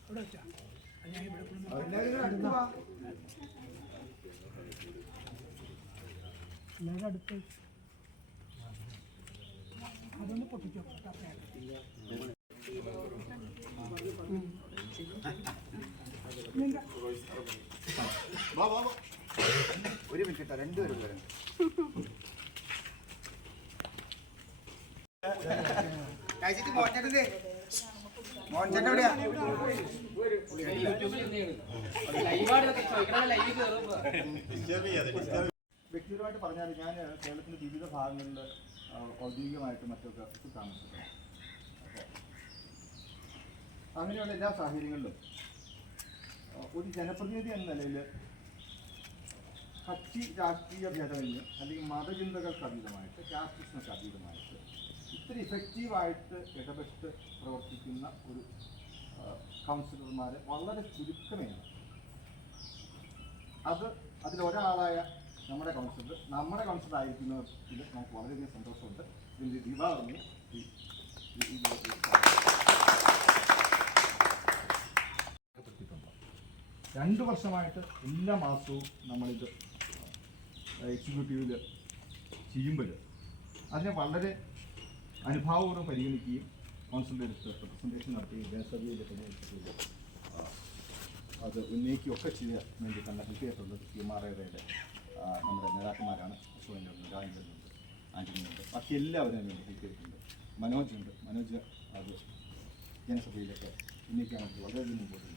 ഇവിടെ വെച്ചാ ഞാൻ ഇവിടെ എല്ലാവരും അടുത്ത്. അതൊന്ന് പൊട്ടിക്കോ. കറക്റ്റായിട്ട് ഒരു മിനിറ്റ് രണ്ടുപേരും വരും. വ്യക്തിപരമായിട്ട് പറഞ്ഞാൽ ഞാൻ കേരളത്തിന്റെ വിവിധ ഭാഗങ്ങളിൽ ഔദ്യോഗികമായിട്ട് മറ്റൊക്കെ താമസിക്കുന്നു അങ്ങനെയുള്ള എല്ലാ സാഹചര്യങ്ങളിലും ഒരു ജനപ്രതിനിധി എന്ന നിലയിൽ കക്ഷി രാഷ്ട്രീയ ഭേദമന്യേ അല്ലെങ്കിൽ മതചിന്തകൾക്ക് അതീതമായിട്ട് രാഷ്ട്രീയങ്ങൾക്ക് അതീതമായിട്ട് ഇത്ര ഇഫക്റ്റീവായിട്ട് ഇടപെട്ട് പ്രവർത്തിക്കുന്ന ഒരു കൗൺസിലർമാർ വളരെ ചുരുക്കമേണ്. അത് അതിലൊരാളായ നമ്മുടെ കൗൺസിലർ നമ്മുടെ കൗൺസിലർ ആയിരിക്കുന്നതിൽ നമുക്ക് വളരെയധികം സന്തോഷമുണ്ട് ഇതിന്റെ ദിവാറിന് രണ്ട് വർഷമായിട്ട് എല്ലാ മാസവും നമ്മളിത് എക്സിക്യൂട്ടീവിൽ ചെയ്യുമ്പോൾ അതിനെ വളരെ അനുഭാവപൂർവം പരിഗണിക്കുകയും കോൺസെൻട്രേറ്റ് പ്രസന്റേഷൻ നടത്തി ജനസഭയിൽ അത് ഉന്നയിക്കുകയൊക്കെ ചെയ്യാൻ വേണ്ടി തന്നെ ഹെൽപ്പ് ചെയ്തിട്ടുള്ളത് എം ആർ എയുടെ നമ്മുടെ നേതാക്കന്മാരാണ് അശോകനുണ്ട് രാജേന്ദ്രനുണ്ട് ആന്റണിയുണ്ട് ബാക്കി എല്ലാവരും അതിന് ഹെൽപ്പ് ചെയ്തിട്ടുണ്ട്. മനോജ് ഉണ്ട് മനോജ് അത് ജനസഭയിലൊക്കെ ഉന്നയിക്കാൻ വേണ്ടി വളരെയധികം മുമ്പോട്ട്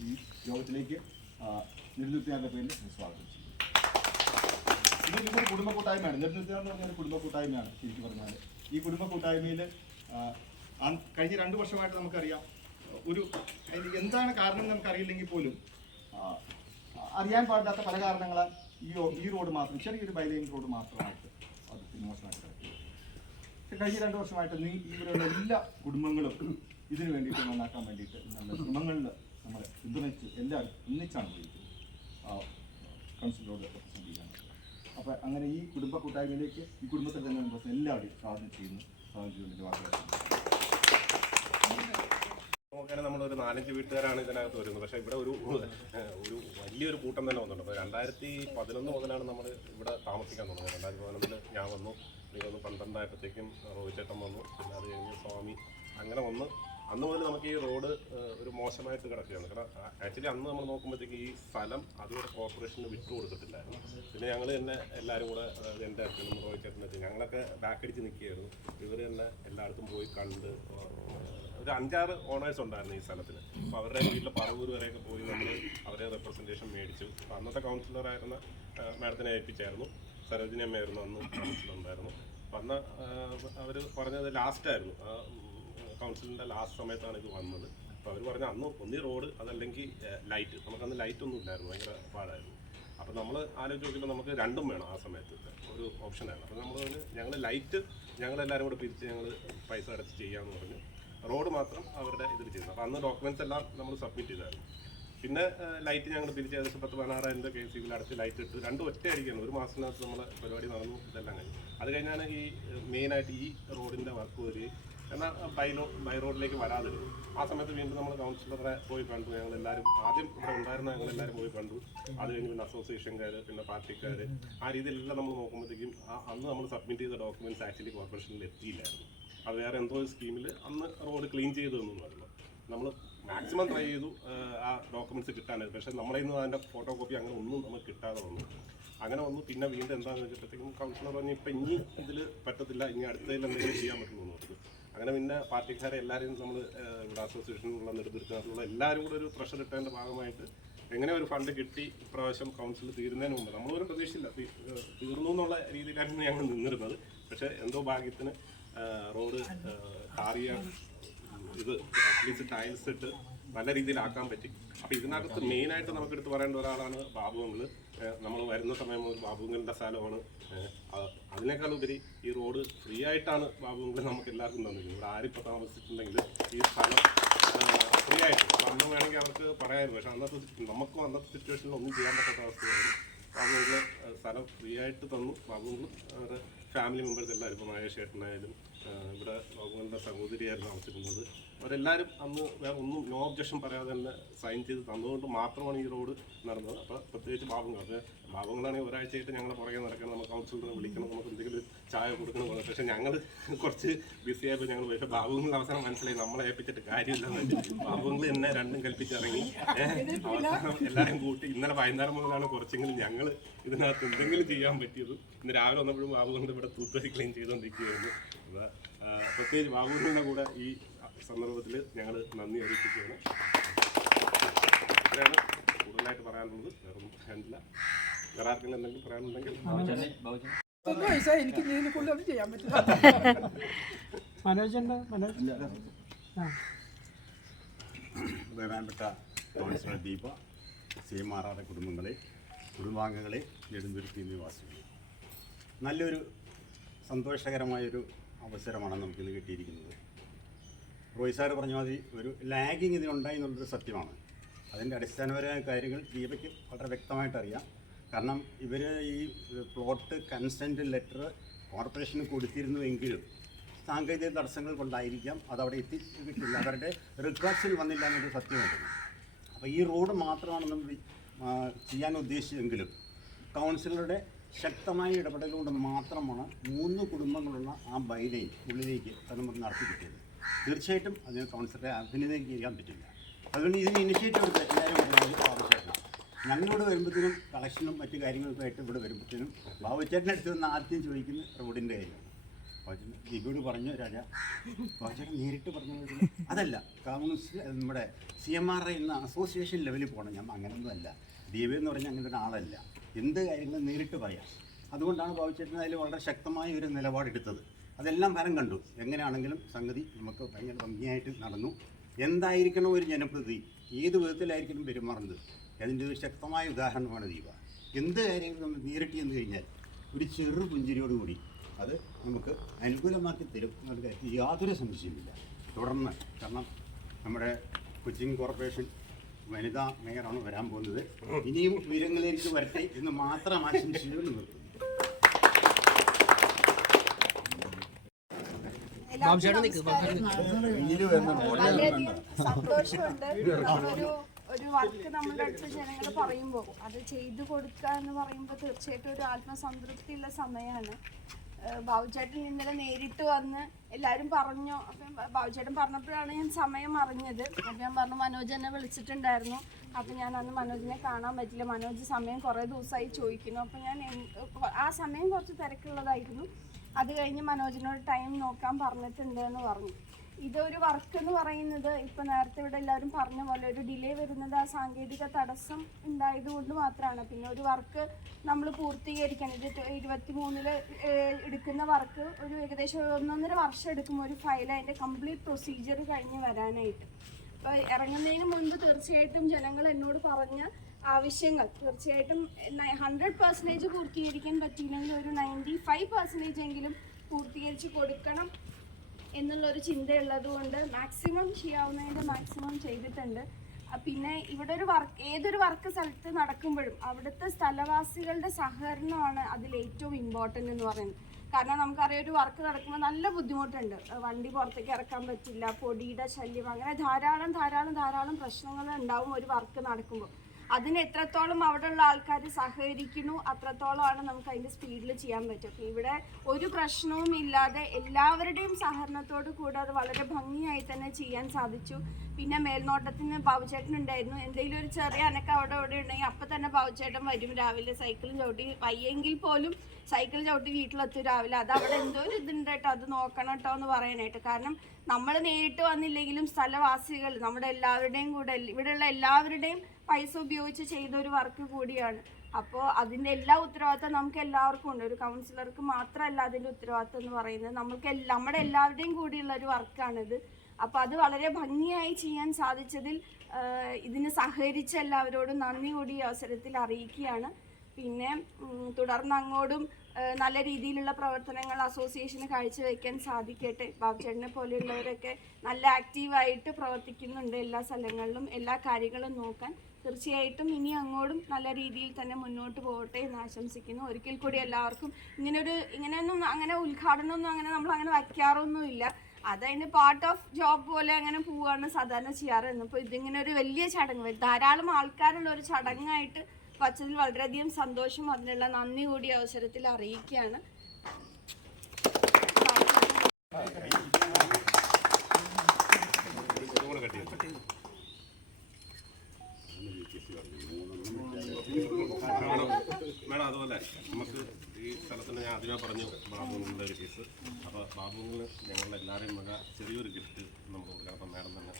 ഈ യോഗത്തിലേക്ക് നിർദ്ദിത്യാന്റെ പേരിൽ സ്വാഗതം ചെയ്യും ഇതൊരു കുടുംബ കൂട്ടായ്മയാണ്. നിർദ്ദിത്യ എന്ന് പറഞ്ഞാൽ കുടുംബ കൂട്ടായ്മയാണ് ശരിക്കും പറഞ്ഞാൽ ഈ കുടുംബ കൂട്ടായ്മയിൽ കഴിഞ്ഞ രണ്ട് വർഷമായിട്ട് നമുക്കറിയാം ഒരു എന്താണ് കാരണം നമുക്കറിയില്ലെങ്കിൽ പോലും അറിയാൻ പാടില്ലാത്ത പല കാരണങ്ങളാൽ ഈ ഈ റോഡ് മാത്രം ചെറിയൊരു ബൈലൈൻ റോഡ് മാത്രമായിട്ട് അത് മോശമായിട്ട് കിടക്കുക പക്ഷെ കഴിഞ്ഞ രണ്ട് വർഷമായിട്ട് നീ ഇവിടെയുള്ള എല്ലാ കുടുംബങ്ങളും ഇതിനു വേണ്ടിയിട്ട് നന്നാക്കാൻ വേണ്ടിയിട്ട് നല്ല ശ്രമങ്ങളിൽ നമ്മളെ പിന്തുണച്ച് എല്ലാവരും ഒന്നിച്ചാണ് വിളിക്കുന്നത് ആ, കൗൺസിലറോട് റെപ്രസെന്റ് ചെയ്യാൻ അപ്പോൾ അങ്ങനെ ഈ കുടുംബ കൂട്ടായ്മയിലേക്ക് ഈ കുടുംബത്തിൽ തന്നെ മെമ്പേഴ്സ് എല്ലാവരും സ്വാഗതം ചെയ്യുന്നു. സ്വാഗതം ചെയ്യുന്നതിന്റെ വാക്കുകൾ നമ്മളൊരു നാലഞ്ച് വീട്ടുകാരാണ് ഇതിനകത്ത് വരുന്നത്. പക്ഷേ ഇവിടെ ഒരു ഒരു വലിയൊരു കൂട്ടം തന്നെ വന്നിട്ടുണ്ട്. അപ്പോൾ രണ്ടായിരത്തി പതിനൊന്ന് മുതലാണ് നമ്മൾ ഇവിടെ താമസിക്കാൻ തുടങ്ങുന്നത്. രണ്ടായിരത്തി പതിനൊന്നിൽ ഞാൻ വന്നു. ഇവിടെ വന്ന് പന്ത്രണ്ടായപ്പോഴത്തേക്കും റോഹിച്ചേട്ടൻ വന്നു. പിന്നെ അത് കഴിഞ്ഞ് സ്വാമി അങ്ങനെ വന്ന് അന്ന് മുതൽ നമുക്ക് ഈ റോഡ് ഒരു മോശമായിട്ട് കിടക്കുകയാണ്. കാരണം ആക്ച്വലി അന്ന് നമ്മൾ നോക്കുമ്പോഴത്തേക്ക് ഈ സ്ഥലം അതുവരെ കോർപ്പറേഷന് വിട്ടു കൊടുത്തിട്ടില്ലായിരുന്നു പിന്നെ ഞങ്ങൾ തന്നെ എല്ലാവരും കൂടെ എന്റെ അച്ഛനും റോഹിച്ചേട്ടനും ഞങ്ങളൊക്കെ ബാക്കടിച്ച് നിൽക്കുകയായിരുന്നു. ഇവർ തന്നെ എല്ലായിടത്തും പോയി കണ്ട് ഒരു അഞ്ചാറ് ഓണേഴ്സ് ഉണ്ടായിരുന്നു ഈ സ്ഥലത്തിന് അപ്പോൾ അവരുടെ വീട്ടിൽ പറവൂർ വരെയൊക്കെ പോയി നമ്മൾ അവരെ റെപ്രസെന്റേഷൻ മേടിച്ചു. അന്നത്തെ കൗൺസിലറായിരുന്ന മാഡത്തിനെ ഏൽപ്പിച്ചായിരുന്നു. സരോജിനി അമ്മയായിരുന്നു അന്ന് കൗൺസിലർ ഉണ്ടായിരുന്നു. അപ്പം അന്ന് അവർ പറഞ്ഞത് ലാസ്റ്റായിരുന്നു കൗൺസിലിന്റെ ലാസ്റ്റ് സമയത്താണ് ഇത് വന്നത്. അപ്പോൾ അവർ പറഞ്ഞ അന്ന് ഒന്നി റോഡ് അതല്ലെങ്കിൽ ലൈറ്റ് നമുക്കന്ന് ലൈറ്റ് ഒന്നും ഇല്ലായിരുന്നു ഭയങ്കര പാടായിരുന്നു. അപ്പോൾ നമ്മൾ ആലോചിച്ച് നോക്കിയപ്പോൾ നമുക്ക് രണ്ടും വേണം ആ സമയത്ത്. ഒരു ഓപ്ഷനായിരുന്നു അപ്പോൾ നമ്മൾ ഞങ്ങൾ ലൈറ്റ് ഞങ്ങളെല്ലാവരും കൂടെ പിരിച്ച് ഞങ്ങൾ പൈസ അടച്ച് ചെയ്യാമെന്ന് പറഞ്ഞു റോഡ് മാത്രം അവരുടെ ഇതിൽ ചെയ്തു. അപ്പോൾ അന്ന് ഡോക്യുമെന്റ്സ് എല്ലാം നമ്മൾ സബ്മിറ്റ് ചെയ്തായിരുന്നു. പിന്നെ ലൈറ്റ് ഞങ്ങൾ പിരിച്ച് ഏകദേശം പത്ത് പതിനാറായിരം കെ സി ബിയിൽ അടച്ച് ലൈറ്റ് ഇട്ട് രണ്ടും ഒറ്റ അടിക്കാണ്. ഒരു മാസത്തിനകത്ത് നമ്മൾ പരിപാടി നടന്നു ഇതെല്ലാം കഴിഞ്ഞു. അത് കഴിഞ്ഞാണ് ഈ മെയിനായിട്ട് ഈ റോഡിന്റെ വർക്ക് വരികയും എന്നാൽ ബൈ ബൈ റോഡിലേക്ക് വരാതിരുന്നു ആ സമയത്ത് വീണ്ടും നമ്മൾ കൗൺസിലറെ പോയി കണ്ടു. ഞങ്ങൾ എല്ലാവരും ആദ്യം ഇവിടെ ഉണ്ടായിരുന്ന ഞങ്ങൾ എല്ലാവരും പോയി കണ്ടു. അത് കഴിഞ്ഞ് പിന്നെ അസോസിയേഷൻകാർ പിന്നെ പാർട്ടിക്കാർ ആ രീതിയിലെല്ലാം നമ്മൾ നോക്കുമ്പോഴത്തേക്കും ആ അന്ന് നമ്മൾ സബ്മിറ്റ് ചെയ്ത ഡോക്യുമെന്റ്സ് ആക്ച്വലി കോർപ്പറേഷനിൽ എത്തിയില്ലായിരുന്നു. അത് വേറെ എന്തോ ഒരു സ്കീമിൽ അന്ന് റോഡ് ക്ലീൻ ചെയ്തു എന്ന് പറഞ്ഞു നമ്മൾ മാക്സിമം ട്രൈ ചെയ്തു ആ, ഡോക്യുമെന്റ്സ് കിട്ടാനായി പക്ഷേ നമ്മളെ ഇന്ന് അതിന്റെ ഫോട്ടോ കോപ്പി അങ്ങനെ ഒന്നും നമുക്ക് കിട്ടാതെ വന്നു. അങ്ങനെ വന്നു. പിന്നെ വീണ്ടും എന്താണെന്ന് വെച്ചപ്പോഴത്തേക്കും കൗൺസിലർ പറഞ്ഞു ഇപ്പം ഇനി ഇതിൽ പറ്റത്തില്ല ഇനി അടുത്തതിൽ എന്തെങ്കിലും ചെയ്യാൻ പറ്റുമെന്ന് പറഞ്ഞു. അങ്ങനെ പിന്നെ പാർട്ടിക്കാരെ എല്ലാവരെയും നമ്മൾ ഇവിടെ അസോസിയേഷനിലുള്ള നെടുതിരുത്തുള്ള എല്ലാവരും കൂടെ ഒരു പ്രഷർ ഇട്ടതിന്റെ ഭാഗമായിട്ട് എങ്ങനെ ഒരു ഫണ്ട് കിട്ടി ഇപ്രാവശ്യം കൗൺസിൽ തീരുന്നതിന് മുമ്പ്. നമ്മളൊരു പ്രതീക്ഷയില്ല തീർന്നു എന്നുള്ള രീതിയിലായിരുന്നു ഞങ്ങൾ നിന്നിരുന്നത്. പക്ഷേ എന്തോ ഭാഗ്യത്തിന് റോഡ് കാറിയ ഇത് അറ്റ്ലീസ്റ്റ് ടൈൽസ് ഇട്ട് നല്ല രീതിയിലാക്കാൻ പറ്റി. അപ്പോൾ ഇതിനകത്ത് മെയിനായിട്ട് നമുക്ക് എടുത്ത് പറയേണ്ട ഒരാളാണ് ബാബുവങ്ങൾ നമ്മൾ വരുന്ന സമയം മുതൽ ബാബുങ്കലിന്റെ സ്ഥലമാണ്. അതിനേക്കാൾ ഉപരി ഈ റോഡ് ഫ്രീ ആയിട്ടാണ് ബാബുങ്കൽ നമുക്ക് എല്ലാവർക്കും തന്നിരിക്കുന്നത്. ഇവിടെ ആരിപ്പോൾ താമസിച്ചിട്ടുണ്ടെങ്കിൽ ഈ സ്ഥലം ഫ്രീ ആയിട്ട്. അന്ന് വേണമെങ്കിൽ അവർക്ക് പറയാമായിരുന്നു. പക്ഷേ അന്നത്തെ നമുക്കും അന്നത്തെ സിറ്റുവേഷനിൽ ഒന്നും ചെയ്യാൻ പറ്റാത്ത അവസ്ഥയായിരുന്നു. ബാബുങ്കൽ സ്ഥലം ഫ്രീ ആയിട്ട് തന്നു. ബാബുങ്കൽ അവരുടെ ഫാമിലി മെമ്പേഴ്സ് എല്ലാവരും ഇപ്പോൾ മഹേഷ് ചേട്ടനായാലും ഇവിടെ ബാബുങ്കലിന്റെ സഹോദരിയായിരുന്നു താമസിച്ചിരുന്നത് അവരെല്ലാവരും അന്ന് വേറെ ഒന്നും നോ ഒബ്ജക്ഷൻ പറയാതെ തന്നെ സൈൻ ചെയ്ത് തന്നുകൊണ്ട് മാത്രമാണ് ഈ റോഡ് നടന്നത്. അപ്പോൾ പ്രത്യേകിച്ച് ബാബുങ്ങൾ അപ്പോൾ ബാബുങ്ങളാണെങ്കിൽ ഒരാഴ്ചയായിട്ട് ഞങ്ങൾ പുറകെ നടക്കണം നമുക്ക് കൗൺസിലറിനെ വിളിക്കണം നമുക്ക് എന്തെങ്കിലും ചായ കൊടുക്കണം പറഞ്ഞു. പക്ഷേ ഞങ്ങൾ കുറച്ച് ബിസി ആയപ്പോൾ ഞങ്ങൾ പക്ഷേ ബാബുങ്ങൾ അവസാനം മനസ്സിലായി നമ്മളെ ഏൽപ്പിച്ചിട്ട് കാര്യമില്ലെന്ന് ബാബുങ്ങൾ എന്നെ രണ്ടും കൽപ്പിച്ചിറങ്ങി. അവസാനം എല്ലാവരും കൂട്ടി ഇന്നലെ വൈകുന്നേരം മുതലാണ് കുറച്ചെങ്കിലും ഞങ്ങൾ ഇതിനകത്ത് എന്തെങ്കിലും ചെയ്യാൻ പറ്റിയത്. ഇന്ന് രാവിലെ വന്നപ്പോഴും ബാബുകളുടെ ഇവിടെ തൂത്തുവരി ക്ലീൻ ചെയ്തുകൊണ്ടിരിക്കുകയായിരുന്നു പ്രത്യേകിച്ച് ബാബുകളുടെ കൂടെ ഈ സന്ദർഭത്തിൽ ഞങ്ങൾ നന്ദി അറിയിക്കുകയാണ് ഇത്രയാണ് കൂടുതലായിട്ട് പറയാനുള്ളത്. വേറെ ഒന്നും പറയാനില്ല. വേറെ ആർക്കെങ്കിലും എന്തെങ്കിലും പറയാനുണ്ടെങ്കിൽ എനിക്ക് ഇതിനെ കൊണ്ട് അത് ചെയ്യാൻ പറ്റില്ല. മനോജ്. ഉണ്ട് മനോജ് ആ. ബഹുമാനപ്പെട്ട councillor Deepa C. M. R. ആറുടെ കുടുംബങ്ങളെ കുടുംബാംഗങ്ങളെ നെടുന്തുരുത്തി നിവാസികളെ. നല്ലൊരു സന്തോഷകരമായൊരു അവസരമാണ് നമുക്കിന്ന് കിട്ടിയിരിക്കുന്നത്. റോയ് പറഞ്ഞ മാതിരി ഒരു ലാഗിങ് ഇതിനുണ്ടായി എന്നുള്ളൊരു സത്യമാണ്. അതിന്റെ അടിസ്ഥാനപരമായ കാര്യങ്ങൾ ദീപയ്ക്ക് വളരെ വ്യക്തമായിട്ട് അറിയാം കാരണം ഇവർ ഈ പ്ലോട്ട് കൺസെന്റ് ലെറ്റർ കോർപ്പറേഷന് കൊടുത്തിരുന്നുവെങ്കിലും സാങ്കേതിക തടസ്സങ്ങൾ കൊണ്ടായിരിക്കാം അതവിടെ എത്തിക്കിട്ടില്ല അവരുടെ റിക്വസ്റ്റിൽ വന്നില്ല എന്നൊരു സത്യമുണ്ട്. അപ്പോൾ ഈ റോഡ് മാത്രമാണ് നമ്മൾ ചെയ്യാൻ ഉദ്ദേശിച്ചെങ്കിലും കൗൺസിലറുടെ ശക്തമായ ഇടപെടൽ കൊണ്ട് മാത്രമാണ് മൂന്ന് കുടുംബങ്ങളുള്ള ആ ബൈലൈൻ ഉള്ളിലേക്ക് അത് നമുക്ക് നടത്തി കിട്ടിയത് തീർച്ചയായിട്ടും അതിന് കൗൺസിലറെ അഭിനന്ദിക്കാൻ പറ്റില്ല. അതുകൊണ്ട് ഇതിന് ഇനിഷ്യേറ്റീവ് എടുത്ത് എല്ലാവരും ബാബുചേട്ടനാണ് ഞങ്ങളിവിടെ വരുമ്പോഴത്തേനും കളക്ഷനും മറ്റു കാര്യങ്ങളൊക്കെ ആയിട്ട് ഇവിടെ വരുമ്പോഴത്തേനും ബാബുചേട്ടന്റെ അടുത്ത് നിന്ന് ആദ്യം ചോദിക്കുന്ന റോഡിന്റെ കാര്യമാണ് ദീപയോട് പറഞ്ഞു രാജ ബാബുചേട്ടൻ നേരിട്ട് പറഞ്ഞു അതല്ല. കൗൺസിൽ നമ്മുടെ സി എം ആർ ഐ എന്ന അസോസിയേഷൻ ലെവലിൽ പോകണം. ഞാൻ അങ്ങനെയൊന്നും അല്ല. ദീപ എന്ന് പറഞ്ഞാൽ അങ്ങനെ ഒരാളല്ല എന്ത് കാര്യങ്ങളും നേരിട്ട് പറയാം. അതുകൊണ്ടാണ് ബാബുചേട്ടൻ അതിൽ വളരെ ശക്തമായ ഒരു നിലപാടെടുത്തത്. അതെല്ലാം ഫലം കണ്ടു. എങ്ങനെയാണെങ്കിലും സംഗതി നമുക്ക് ഭയങ്കര ഭംഗിയായിട്ട് നടന്നു. എന്തായിരിക്കണം ഒരു ജനപ്രതി? ഏത് വിധത്തിലായിരിക്കണം പെരുമാറുന്നത്? അതിന്റെ ഒരു ശക്തമായ ഉദാഹരണമാണ് ദീപ. എന്ത് കാര്യങ്ങളും നമ്മൾ നേരിട്ട് ചെന്ന് കഴിഞ്ഞാൽ ഒരു ചെറു പുഞ്ചിരിയോടുകൂടി അത് നമുക്ക് അനുകൂലമാക്കി തരും. എന്നുള്ള കാര്യത്തിൽ യാതൊരു സംശയമില്ല തുടർന്ന് കാരണം നമ്മുടെ കൊച്ചിൻ കോർപ്പറേഷൻ വനിതാ മേയറാണ് വരാൻ പോകുന്നത്. ഇനിയും ഉയരങ്ങളിലേക്ക് വരട്ടെ എന്ന് മാത്രം ആശംസിച്ചുകൊണ്ട് നിർത്തുന്നു സന്തോഷമുണ്ട്. നമ്മളൊരു ഒരു വർക്ക് നമ്മളുടെ അടുത്ത് ജനങ്ങൾ പറയുമ്പോൾ അത് ചെയ്തു കൊടുക്കുക എന്ന് പറയുമ്പോൾ തീർച്ചയായിട്ടും ഒരു ആത്മസംതൃപ്തിയുള്ള സമയമാണ് ബാബുചേട്ടൻ ഇന്നലെ നേരിട്ട് വന്ന് എല്ലാവരും പറഞ്ഞു. അപ്പം ബാബുചേട്ടൻ പറഞ്ഞപ്പോഴാണ് ഞാൻ സമയം അറിഞ്ഞത്. അപ്പം ഞാൻ പറഞ്ഞു മനോജ് എന്നെ വിളിച്ചിട്ടുണ്ടായിരുന്നു. അപ്പം ഞാൻ അന്ന് മനോജിനെ കാണാൻ പറ്റില്ല. മനോജ് സമയം കുറേ ദിവസമായി ചോദിക്കുന്നു. അപ്പം ഞാൻ ആ സമയം കുറച്ച് തിരക്കുള്ളതായിരുന്നു. അത് കഴിഞ്ഞ് മനോജിനോട് ടൈം നോക്കാൻ പറഞ്ഞിട്ടുണ്ട് എന്ന് പറഞ്ഞു. ഇതൊരു വർക്ക് എന്ന് പറയുന്നത് ഇപ്പൊ നേരത്തെ ഇവിടെ എല്ലാവരും പറഞ്ഞ പോലെ ഒരു ഡിലേ വരുന്നത് ആ സാങ്കേതിക തടസ്സം ഉണ്ടായത് കൊണ്ട് മാത്രമാണ്. പിന്നെ ഒരു വർക്ക് നമ്മൾ പൂർത്തീകരിക്കണം ഇത് ഇരുപത്തി മൂന്നിൽ എടുക്കുന്ന വർക്ക് ഒരു ഏകദേശം ഒന്നൊന്നര വർഷം എടുക്കും ഒരു ഫയൽ അതിന്റെ കംപ്ലീറ്റ് പ്രൊസീജിയർ കഴിഞ്ഞ് വരാനായിട്ട്. അപ്പോൾ ഇറങ്ങുന്നതിന് മുൻപ് തീർച്ചയായിട്ടും ജനങ്ങൾ എന്നോട് പറഞ്ഞ ആവശ്യങ്ങൾ. തീർച്ചയായിട്ടും ഹൺഡ്രഡ് പെർസെന്റേജ് പൂർത്തീകരിക്കാൻ പറ്റിയില്ലെങ്കിൽ ഒരു നയന്റി ഫൈവ് പെർസെന്റേജ് എങ്കിലും പൂർത്തീകരിച്ച് കൊടുക്കണം എന്നുള്ളൊരു ചിന്തയുള്ളത് കൊണ്ട് മാക്സിമം ചെയ്യാവുന്നതിന്റെ മാക്സിമം ചെയ്തിട്ടുണ്ട്. പിന്നെ ഇവിടെ ഒരു വർക്ക് ഏതൊരു വർക്ക് സ്ഥലത്ത് നടക്കുമ്പോഴും അവിടുത്തെ സ്ഥലവാസികളുടെ സഹകരണമാണ് അതിൽ ഏറ്റവും ഇമ്പോർട്ടന്റ് എന്ന് പറയുന്നത്. കാരണം നമുക്കറിയാം ഒരു വർക്ക് നടക്കുമ്പോൾ നല്ല ബുദ്ധിമുട്ടുണ്ട്. വണ്ടി പുറത്തേക്ക് ഇറക്കാൻ പറ്റില്ല പൊടിയുടെ ശല്യം അങ്ങനെ ധാരാളം ധാരാളം ധാരാളം പ്രശ്നങ്ങൾ ഉണ്ടാവും ഒരു വർക്ക് നടക്കുമ്പോൾ. അതിന് എത്രത്തോളം അവിടെയുള്ള ആൾക്കാർ സഹകരിക്കുന്നു അത്രത്തോളമാണ് നമുക്ക് അതിന്റെ സ്പീഡിൽ ചെയ്യാൻ പറ്റും. ഇവിടെ ഒരു പ്രശ്നവും ഇല്ലാതെ എല്ലാവരുടെയും സഹകരണത്തോട് കൂടെ അത് വളരെ ഭംഗിയായി തന്നെ ചെയ്യാൻ സാധിച്ചു. പിന്നെ മേൽനോട്ടത്തിന് ഉണ്ടായിരുന്നു. എന്തെങ്കിലും ഒരു ചെറിയ അനക്ക അവിടെ അവിടെ ഉണ്ടെങ്കിൽ അപ്പം തന്നെ ബാബുചേട്ടൻ വരും. രാവിലെ സൈക്കിൾ ചവിട്ടി വയ്യെങ്കിൽ പോലും സൈക്കിൾ ചവിട്ടി വീട്ടിലെത്തും രാവിലെ. അത് അവിടെ എന്തോ ഒരു ഇതുണ്ട് കേട്ടോ. അത് നോക്കണം കേട്ടോ എന്ന് പറയാനായിട്ട്. കാരണം നമ്മൾ നേരിട്ട് വന്നില്ലെങ്കിലും സ്ഥലവാസികൾ നമ്മുടെ എല്ലാവരുടെയും കൂടെ ഇവിടെയുള്ള എല്ലാവരുടെയും പൈസ ഉപയോഗിച്ച് ചെയ്ത ഒരു വർക്ക് കൂടിയാണ്. അപ്പോൾ അതിന്റെ എല്ലാ ഉത്തരവാദിത്തം നമുക്ക് എല്ലാവർക്കും ഉണ്ട്. ഒരു കൗൺസിലർക്ക് മാത്രമല്ല അതിന്റെ ഉത്തരവാദിത്തം എന്ന് പറയുന്നത്. നമുക്ക് നമ്മുടെ എല്ലാവരുടെയും കൂടിയുള്ള ഒരു വർക്കാണിത്. അപ്പോൾ അത് വളരെ ഭംഗിയായി ചെയ്യാൻ സാധിച്ചതിൽ ഇതിന് സഹകരിച്ച എല്ലാവരോടും നന്ദി കൂടി ഈ അവസരത്തിൽ അറിയിക്കുകയാണ്. പിന്നെ തുടർന്ന് അങ്ങോട്ടും നല്ല രീതിയിലുള്ള പ്രവർത്തനങ്ങൾ അസോസിയേഷന് കാഴ്ചവെക്കാൻ സാധിക്കട്ടെ. ബാബുചേട്ടനെ പോലെയുള്ളവരൊക്കെ നല്ല ആക്റ്റീവായിട്ട് പ്രവർത്തിക്കുന്നുണ്ട് എല്ലാ സ്ഥലങ്ങളിലും എല്ലാ കാര്യങ്ങളും നോക്കാൻ. തീർച്ചയായിട്ടും ഇനി അങ്ങോട്ടും നല്ല രീതിയിൽ തന്നെ മുന്നോട്ട് പോകട്ടെ എന്ന് ആശംസിക്കുന്നു. ഒരിക്കൽ കൂടി എല്ലാവർക്കും ഇങ്ങനൊരു ഇങ്ങനെയൊന്നും അങ്ങനെ ഉദ്ഘാടനമൊന്നും അങ്ങനെ നമ്മൾ അങ്ങനെ വയ്ക്കാറൊന്നുമില്ല അതതിന് പാർട്ട് ഓഫ് ജോബ് പോലെ അങ്ങനെ പോവുകയാണ് സാധാരണ ചെയ്യാറ്. അപ്പോൾ ഇതിങ്ങനെ ഒരു വലിയ ചടങ്ങ്. ധാരാളം ആൾക്കാരുള്ള ഒരു ചടങ്ങായിട്ട് വച്ചതിൽ വളരെയധികം സന്തോഷം. അതിനുള്ള നന്ദി കൂടി അവസരത്തിൽ അറിയിക്കുകയാണ് കൂടെ കട്ട് ചെയ്യാം. മേഡം മേഡം അതുപോലെ നമുക്ക് ഈ സ്ഥലത്തിന് ഞാൻ ആദ്യമേ പറഞ്ഞു ബാബുവിന്റെ ഒരു കേസ് അപ്പോൾ ബാബുവിന് ഞങ്ങളുടെ എല്ലാവരെയും വക ചെറിയൊരു ഗിഫ്റ്റ് നമുക്ക് കൊടുക്കണം അപ്പം മാഡം തന്നെ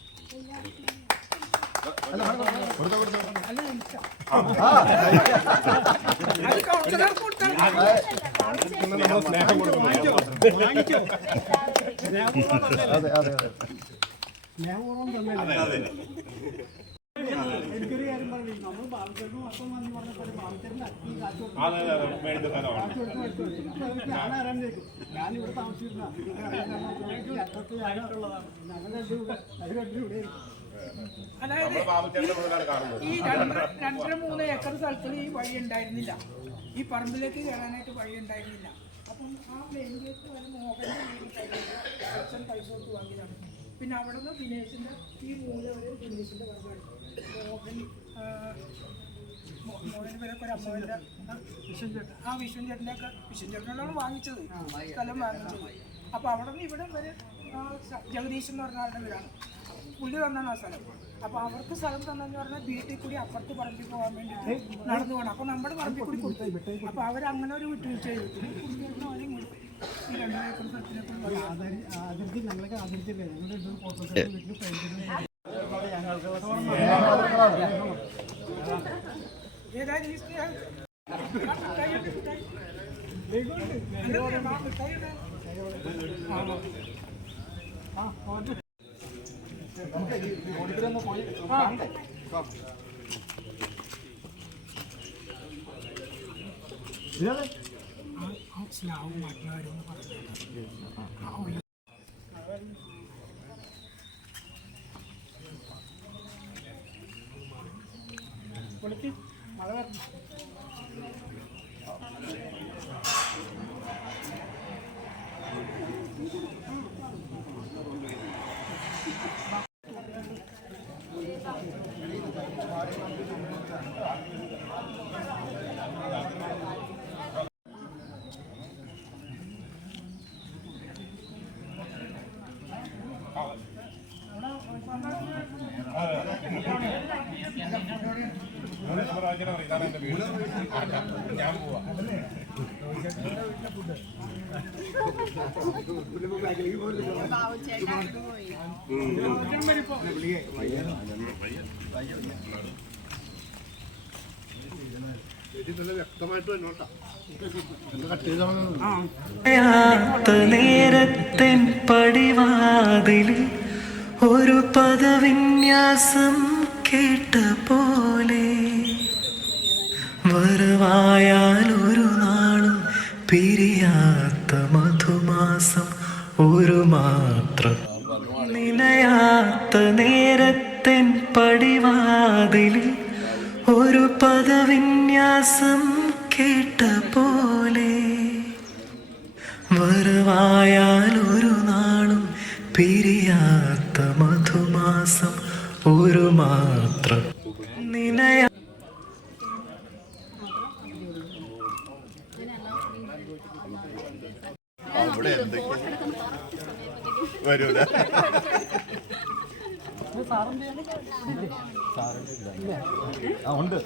സ്നേഹം അതെ അതെ അതെ അതെ എനിക്കൊരു കാര്യം പറഞ്ഞു നമ്മൾ ബാബുചേട്ടനും അപ്പം വന്ന് പറഞ്ഞപ്പോൾ ബാബുചേട്ടന്റെ അച്ഛൻ കാശ് കൊടുത്തു. അതെ അതെ മേടിച്ച സ്ഥലമാണ് കാശ് കൊടുത്ത് മേടിച്ചു കൊടുത്തു. ഇപ്പൊ ഞാൻ ആരാന്ന് ചോദിക്കും. ഞാൻ താമസിച്ചിരുന്ന ഞങ്ങൾ ഈ രണ്ട് രണ്ടര മൂന്ന് ഏക്കർ സ്ഥലത്തിൽ ഈ വഴി ഉണ്ടായിരുന്നില്ല. ഈ പറമ്പിലേക്ക് കയറാനായിട്ട് വഴി ഉണ്ടായിരുന്നില്ല. അപ്പം ആ പ്ലെയിൻ ഗേറ്റ് വരെ മോഹന്റെ അച്ഛൻ പൈസ കൊടുത്ത് വാങ്ങിയതാണ്. പിന്നെ അവിടെ നിന്ന് ദിനേശിന്റെ ഈ മൂല വരെ ദിനേശിന്റെ വർഗമാണ് മോഹൻ ആ, വിഷ്ണു ചേട്ടൻ ആ വിഷ്ണു ചേട്ടനോടാണ് വാങ്ങിച്ചത് സ്ഥലം വാങ്ങിച്ചത് അപ്പോൾ അവിടെ നിന്ന് ഇവിടെ വരെ ജഗദീഷ് എന്ന് പറഞ്ഞ ആളുടെ വീടാണ് പുള്ളി തന്നാണ് ആ സ്ഥലം അപ്പൊ അവർക്ക് സ്ഥലം തന്നെന്ന് പറഞ്ഞാൽ വീട്ടിൽ കൂടി അപ്പുറത്ത് പറമ്പിൽ പോകാൻ വേണ്ടിയിട്ട് നടന്നു പോകണം അപ്പൊ നമ്മുടെ പറമ്പിൽ കൂടി കൊടുത്തു അപ്പൊ അവർ അങ്ങനെ ഒരു വിട്ടുവീഴ്ച ചെയ്തു. ഈ രണ്ടര ഏക്കർ സ്ഥലത്തിനെ അതിർത്തി ഞങ്ങളൊക്കെ അതിർത്തിയില്ലേ ഞങ്ങളുടെ വീട്ടിൽ സ്ലാവ് മാറ്റുമായിരുന്നു പറഞ്ഞു പൊളിക്ക് മഴ ഞാൻ പോവാ നേരത്തിൻ പടിവാതിലിൽ ഒരു പദവിന്യാസം കേട്ട പോലെ വരവായാൽ ഒരു നാളും പിരിയാത്ത മധുമാസം ഒരു മാത്രം. നിലയാത്ത നേരത്തിൻ പടിവാതിലിൽ ഒരു പദവിന്യാസം കേട്ട പോലെ വരവായാൽ ഒരു നാളും പിരിയാത്ത മധുമാസം ഒരു മാത്രം നിനയ അവിടെ എന്തൊക്കെ വരൂല. ഉണ്ട്.